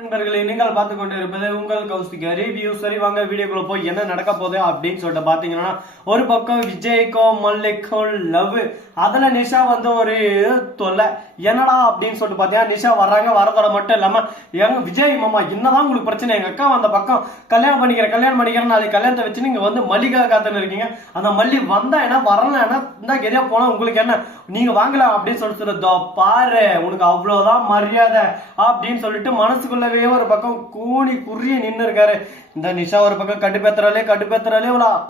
நண்பர்களே, நீங்கள் பார்த்து கொண்டு இருப்பது உங்கள் கௌசிக ரிவ்யூ. சரி, வாங்க வீடியோக்குள்ள போய் என்ன நடக்க போகுது அப்படின்னு சொல்லிட்டு பாத்தீங்கன்னா, ஒரு பக்கம் விஜய்க்கும் மல்லிக்கும் லவ், அதுல நிஷா வந்து ஒரு தொல்லை. என்னடா அப்படின்னு சொல்லிட்டு பாத்தீங்கன்னா, நிஷா வர்றாங்க. வரதோட மட்டும் இல்லாம எங்க விஜய் மாமா என்னதான் உங்களுக்கு பிரச்சனை, எங்க அக்கா அந்த பக்கம் கல்யாணம் பண்ணிக்கிறேன் நாளைக்கு கல்யாணத்தை வச்சு நீங்க வந்து மல்லிகா காத்துன்னு இருக்கீங்க. அந்த மல்லி வந்தா என்ன வரல என்ன இந்த கெதியா போனா உங்களுக்கு என்ன, நீங்க வாங்கலாம் அப்படின்னு சொல்லிட்டு பாரு உனக்கு அவ்வளவுதான் மரியாதை அப்படின்னு சொல்லிட்டு மனசுக்குள்ள ஒரு பக்கம் கூணி குறுகிய நின்று இருக்காரு. இந்த நிஷா ஒரு பக்கம் கட்டுப்பேத்துறாலே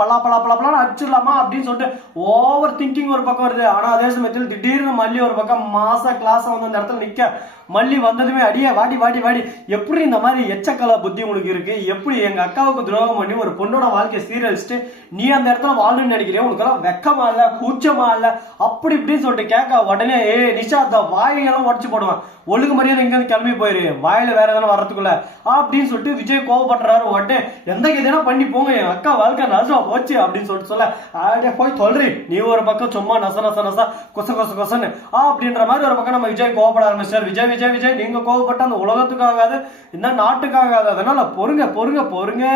பலா பலா பலா பலா அடிச்சிடலாமா அப்படின்னு சொல்லிட்டு ஓவர் திங்கிங் ஒரு பக்கம் வருது. ஆனா அதே சமயத்தில் திடீர்னு மல்லி ஒரு பக்கம் மாச கிளாஸ் வந்து அந்த இடத்துல நிக்க, மல்லி வந்ததுமே அடியே வாடி வாடி வாடி, எப்படி இந்த மாதிரி எச்சக்கல புத்தி உனக்கு இருக்கு, எப்படி எங்க அக்காவுக்கு துரோகம் பண்ணி ஒரு பொண்ணோட வாழ்க்கையை சீரழிச்சுட்டு நீ அந்த இடத்துல வாழணும்னு நினைக்கிறேன், உனக்கு எல்லாம் வெக்கமா இல்ல கூச்சமா இல்ல அப்படி இப்படின்னு சொல்லிட்டு கேட்க, உடனே நிஷா அந்த வாயெல்லாம் உடச்சு போடுவான். ஒழுங்கு மரியாதை இங்க கிளம்பி போயிரு, வாயில வேற எதனா வரதுக்குள்ள அப்படின்னு சொல்லிட்டு விஜய் கோவப்படுறாரு. உடனே எந்த எதனா பண்ணி போங்க, என் அக்கா வாழ்க்கை நசா போச்சு அப்படின்னு சொல்லிட்டு சொல்ல, அப்படியே போய் சொல்றி நீ ஒரு பக்கம் சும்மா நச நச நசா கொச கொச கொசன்னு அப்படின்ற மாதிரி ஒரு பக்கம் நம்ம விஜய் கோவப்பட ஆரம்பிச்சார். விஜய் விஜய் விஜய் நீங்க கோவப்பட்ட அந்த உலகத்துக்காகாது, இந்த நாட்டுக்காகாது, அதனால பொறுங்க பொறுங்க பொறுங்க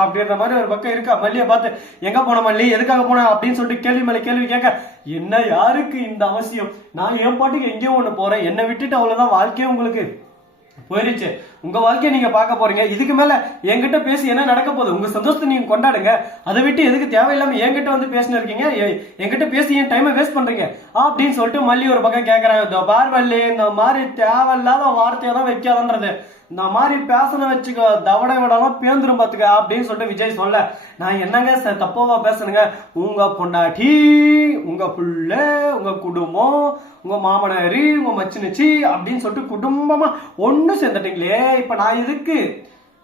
அப்படின்ற மாதிரி ஒரு பக்கம் இருக்கா. மல்லியை பார்த்து எங்க போன மல்லி, எதுக்காக போன அப்படின்னு சொல்லிட்டு கேள்வி மேல கேள்வி கேட்க, என்ன யாருக்கு இந்த அவசியம், நான் என் பாட்டுக்கு எங்கேயோ ஒண்ணு போறேன், என்னை விட்டுட்டு அவ்வளவுதான் வாழ்க்கையே உங்களுக்கு போயிருச்சு, உங்க வாழ்க்கையை நீங்க பார்க்க போறீங்க, இதுக்கு மேல என்கிட்ட பேசி என்ன நடக்க போகுது, உங்க சந்தோஷத்தை நீங்க கொண்டாடுங்க, அதை விட்டு எதுக்கு தேவையில்லாம என்கிட்ட வந்து பேசின இருக்கீங்க, என்கிட்ட பேசி என் டைமை வேஸ்ட் பண்றீங்க அப்படின்னு சொல்லிட்டு மல்லி ஒரு பக்கம் கேட்கறாங்க. பார்வல்லி இந்த மாதிரி தேவையில்லாத வார்த்தையை தான் வைக்காதன்றது, இந்த மாதிரி பேசணும் வச்சுக்கோ தவடை விடலாம் பேந்துரும் பாத்துக்க அப்படின்னு சொல்லிட்டு விஜய் சொல்ல, நான் என்னங்க தப்பவா பேசணுங்க, உங்க பொண்டாட்டி உங்க புள்ள உங்க குடும்பம் உங்க மாமனாரி உங்க மச்சினச்சி அப்படின்னு சொல்லிட்டு குடும்பமா ஒண்ணு சேர்ந்துட்டீங்களே, இப்ப நான் இதுக்கு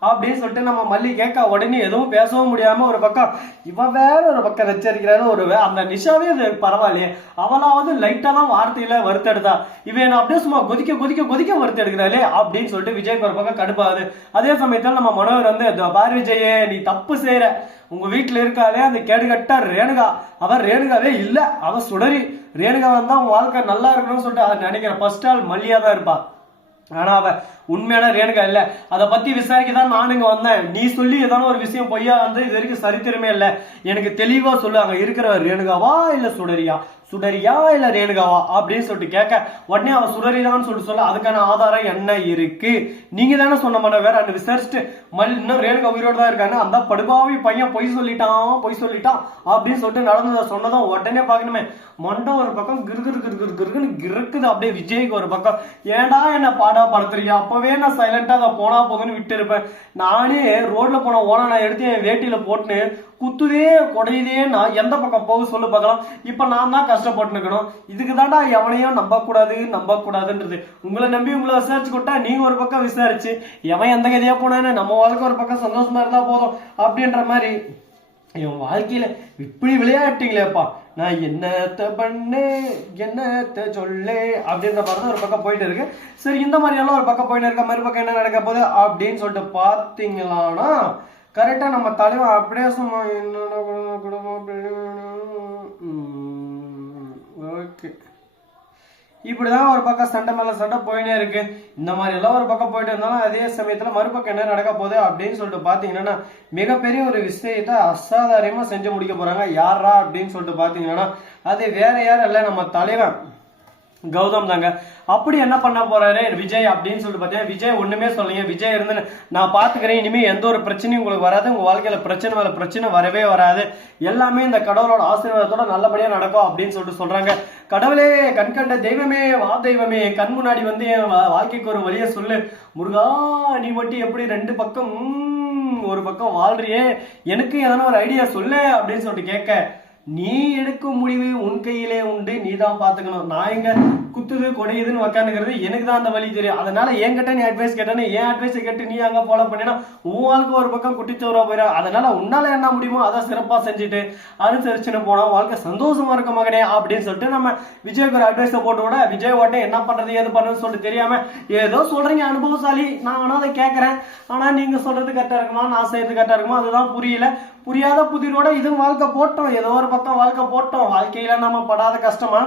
அப்படின்னு சொல்லிட்டு நம்ம மல்லி கேட்க, உடனே எதுவும் பேசவும் முடியாம ஒரு பக்கம் இவன் வேற ஒரு பக்கம் நச்சரிக்கிறாரு. ஒரு அந்த நிஷாவே பரவாயில்லையே, அவளாவது லைட்டா தான் வார்த்தையில வருத்தெடுத்தா, இவன் அப்படியே சும்மா கொதிக்க கொதிக்க கொதிக்க வருத்த எடுக்கிறாளே அப்படின்னு சொல்லிட்டு விஜய்க்கு ஒரு பக்கம் கடுப்பாகுது. அதே சமயத்தில் நம்ம மனோகர் வந்து பாரு விஜயே நீ தப்பு செய்யற, உங்க வீட்டுல இருக்காளே அந்த கேடுகட்ட ரேணுகா, அவன் ரேணுகாவே இல்ல, அவன் சுடரி, ரேணுகா வந்தா உன் வாழ்க்கை நல்லா இருக்கணும்னு சொல்லிட்டு அதை நினைக்கிறேன். ஃபர்ஸ்ட் ஆள் மல்லியா தான் இருப்பா, ஆனா அவ உண்மையான ரேணுகா இல்ல. அதை பத்தி விசாரிக்கதான் நான் இங்க வந்தேன், நீ சொல்லி ஏதான ஒரு விஷயம் பொய்யா வந்து இது வரைக்கும் சரித்திரமே இல்ல, எனக்கு தெளிவா சொல்லு, அங்க இருக்கிற ரேணுகாவா இல்ல சுடரியா இல்ல ரேணுகாவா அப்படின்னு சொல்லிட்டு கேட்க, உடனே அவன் சுடரிதான் சொல்லிட்டு சொல்ல, அதுக்கான ஆதாரம் என்ன இருக்கு, நீங்க தானே சொன்ன மாட்ட வேற அந்த விசாரிச்சுட்டு இன்னும் ரேணுகா உயிரோடு தான் இருக்காங்க, அந்த படுபாவி பையன் பொய் சொல்லிட்டான் அப்படின்னு சொல்லிட்டு நடந்ததை சொன்னதும் உடனே பாக்கணுமே மண்டம் ஒரு பக்கம் கிருக்குன்னு கிருக்குது. அப்படியே விஜய்க்கு ஒரு பக்கம் ஏன்டா என்ன பாடா படுத்துறீங்க, அப்பவே நான் சைலண்டா அதை போனா போதுன்னு விட்டு இருப்பேன், நானே ரோட்ல போன ஓனா நான் எடுத்து என் வேட்டியில போட்டுன்னு குத்துதே கொடையுதே, நான் எந்த பக்கம் போக சொல்லு பார்க்கலாம், இப்ப நான் தான் கஷ்டப்பட்டு இருக்கணும், இதுக்கு தாண்டா எவனையும் நம்ப கூடாதுன்றது, உங்களை நம்பி உங்களை விசாரிச்சு கொட்டா நீங்க ஒரு பக்கம் விசாரிச்சு எவன் எந்த கதையா போனான்னு நம்ம வாழ்க்கை ஒரு பக்கம் சந்தோஷமா இருந்தா போதும் அப்படின்ற மாதிரி என் வாழ்க்கையில இப்படி விளையாட்டீங்களேப்பா, நான் என்னத்த பண்ணு என்னத்த சொல்லு அப்படின்ற மாதிரிதான் ஒரு பக்கம் போயிட்டு இருக்கு. சரி, இந்த மாதிரி எல்லாம் ஒரு பக்கம் போயிட்டு இருக்க, மறுபக்கம் என்ன நடக்க போகுது அப்படின்னு சொல்லிட்டு பாத்தீங்களான்னா, கரெக்டா நம்ம தலைவன் அப்படியே சும்மா என்னோட குடும்பம் ஓகே இப்படிதான் ஒரு பக்கம் சண்டை மேல சண்டை போயினே இருக்கு. இந்த மாதிரி எல்லாம் ஒரு பக்கம் போயிட்டு இருந்தாலும் அதே சமயத்துல மறுபக்கம் என்ன நடக்க போகுது அப்படின்னு சொல்லிட்டு பாத்தீங்கன்னா, மிகப்பெரிய ஒரு விஷயத்த அசாதாரியமா செஞ்சு முடிக்க போறாங்க. யாரா அப்படின்னு சொல்லிட்டு பாத்தீங்கன்னா, அது வேற யாரும் இல்ல, நம்ம தலைவன் கௌதம் தாங்க. அப்படி என்ன பண்ண போறாரு விஜய் அப்படின்னு சொல்லிட்டு பாத்தீங்கன்னா, விஜய் ஒண்ணுமே சொல்லுங்க, விஜய் இருந்து நான் பாத்துக்கிறேன், இனிமே எந்த ஒரு பிரச்சனையும் உங்களுக்கு வராது, உங்க வாழ்க்கையில பிரச்சனை மேல பிரச்சனை வரவே வராது, எல்லாமே இந்த கடவுளோட ஆசீர்வாதத்தோட நல்லபடியா நடக்கும் அப்படின்னு சொல்லிட்டு சொல்றாங்க. கடவுளே கண்கண்ட தெய்வமே வா தெய்வமே, கண் முன்னாடி வந்து என் வாழ்க்கைக்கு ஒரு வழியை சொல்லு முருகா, நீ மட்டும் எப்படி ரெண்டு பக்கம் ஒரு பக்கம் வாழ்றியே, எனக்கு எதனா ஒரு ஐடியா சொல்லு அப்படின்னு சொல்லிட்டு கேட்க, நீ எடுக்கும் முடிவு உன் கையிலே உண்டு, நீ தான் பாத்துக்கணும், நான் எங்க குத்துது கொடையுதுன்னு உக்காந்துக்கிறது எனக்கு தான் அந்த வழி தெரியும், அதனால என்கிட்ட நீ அட்வைஸ் கேட்டானே என் அட்வைஸை கேட்டு நீ அங்க ஃபாலோ பண்ணினா உன் வாழ்க்கை ஒரு பக்கம் குட்டிச்சோரா போயிடும், அதனால உன்னால என்ன முடியுமோ அதை சிறப்பா செஞ்சுட்டு அனுசரிச்சுன்னு போனா வாழ்க்கை சந்தோஷமா இருக்க மகனே அப்படின்னு சொல்லிட்டு நம்ம விஜய்க்கு ஒரு அட்வைஸை போட்டு கூட, விஜய் உடனே என்ன பண்றது ஏது பண்றதுன்னு சொல்லிட்டு தெரியாம ஏதோ சொல்றீங்க அனுபவசாலி, நான் வேணா அதை கேட்கறேன், ஆனா நீங்க சொல்றது கரெக்டா இருக்குமா நான் செய்யறது கரெக்டா இருக்குமா அதுதான் புரியாத புதிரோட இதுவும் வாழ்க்கை போட்டோம், ஏதோ ஒரு பக்கம் வாழ்க்கை போட்டோம், வாழ்க்கையில நம்ம படாத கஷ்டமா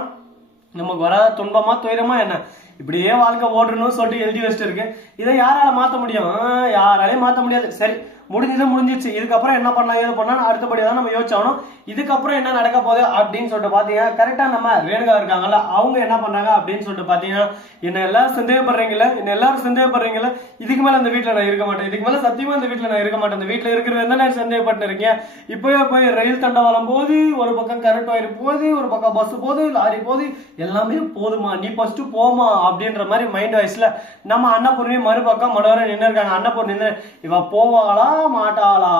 நமக்கு வராத துன்பமா துயரமா என்ன இப்படியே வாழ்க்கை ஓடணும்னு சொல்லிட்டு எழுதி வச்சுட்டு இருக்கு. இதை யாரால மாத்த முடியும்? யாராலையும் மாத்த முடியாது. சரி, முடிஞ்சிச்சு. இதுக்கப்புறம் என்ன பண்ணலாம் ஏது பண்ணலாம் அடுத்தபடி தான் நம்ம யோசிச்சாகணும். இதுக்கப்புறம் என்ன நடக்க போகுது அப்படின்னு சொல்லிட்டு பாத்தீங்கன்னா கரெக்டா நம்ம ரேணுகா இருக்காங்கல்ல, அவங்க என்ன பண்றாங்க அப்படின்னு சொல்லிட்டு பாத்தீங்கன்னா, என்ன எல்லாரும் சந்தேகப்படுறீங்களா, இதுக்கு மேல அந்த வீட்டுல நான் இருக்க மாட்டேன், இதுக்கு மேல சத்தியமா இந்த வீட்டுல நான் இருக்க மாட்டேன், இந்த வீட்டுல இருக்கிறது என்ன சந்தேகப்பட்டு இருக்கீங்க, இப்பவே போய் ரயில் தண்டவாளம் போகுது, ஒரு பக்கம் கரண்ட் வயர் போகுது, ஒரு பக்கம் பஸ் போகுது, லாரி போகுது, எல்லாமே போதுமா, நீ ஃபர்ஸ்ட் போமா அப்படின்ற மாதிரி மைண்ட் வாய்ஸ்ல நம்ம அன்னபூர்ணி மறுபக்கம் மனோர நின்று இருக்காங்க. அன்னபூர்ணி இவ போவாளா மாட்டாளா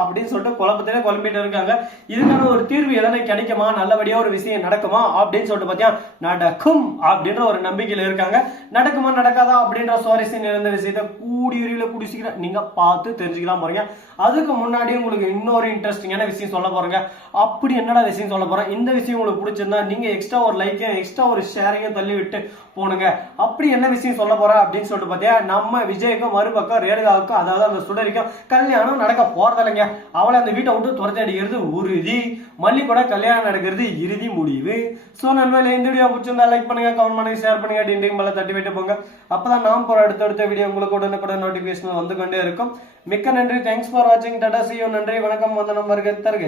அப்படின்னு சொல்லிட்டு குழப்பத்திலே குழம்பிட்டு இருக்காங்க. இதுக்கான ஒரு தீர்வு எதனை கிடைக்குமா, நல்லபடியா ஒரு விஷயம் நடக்குமா அப்படின்னு சொல்லிட்டு பாத்தியா நடக்கும் அப்படின்ற ஒரு நம்பிக்கையில இருக்காங்க. நடக்குமா நடக்காதா அப்படின்ற சுவாரஸ்யம் நிறைந்த விஷயத்த கூடி சீக்கிரம் நீங்க பார்த்து தெரிஞ்சுக்கலாம் போறீங்க. அதுக்கு முன்னாடி உங்களுக்கு இன்னொரு இன்ட்ரெஸ்டிங்கான விஷயம் சொல்ல போறேங்க. அப்படி என்னடா விஷயம் சொல்ல போறேன், இந்த விஷயம் உங்களுக்கு பிடிச்சிருந்தா நீங்க எக்ஸ்ட்ரா ஒரு லைக்கையும் எக்ஸ்ட்ரா ஒரு ஷேரையும் தள்ளி விட்டு போனுங்க. அப்படி என்ன விஷயம் சொல்ல போறேன் அப்படின்னு சொல்லிட்டு பாத்தியா, நம்ம விஜய்க்கும் மறுபக்கம் ரேணுகாவுக்கும், அதாவது அந்த சுடரிக்கும் கல்யாணம் நடக்க போறதில்லைங்க. அவளை அந்த வீட்டை விட்டு துரத்தி அடிக்கிறது உறுதி. மல்லி கூட கல்யாணம் நடக்கிறது இறுதி முடிவு. சோ நண்பர்களே, இந்த வீடியோ பிடிச்சிருந்தா லைக் பண்ணுங்க, கமெண்ட் பண்ணுங்க, ஷேர் பண்ணுங்க, டிண்டிங் மேல தட்டி விட்டு போங்க. அப்பதான் நாம் போற அடுத்தடுத்த வீடியோ உங்களுக்கு உடனுக்குடன் நோட்டிபிகேஷன் வந்து கொண்டே இருக்கும். மிக்க நன்றி. தேங்க்ஸ் ஃபார் வாட்சிங். Tata, see you. நன்றி, வணக்கம், வந்தனம், வருக தருக.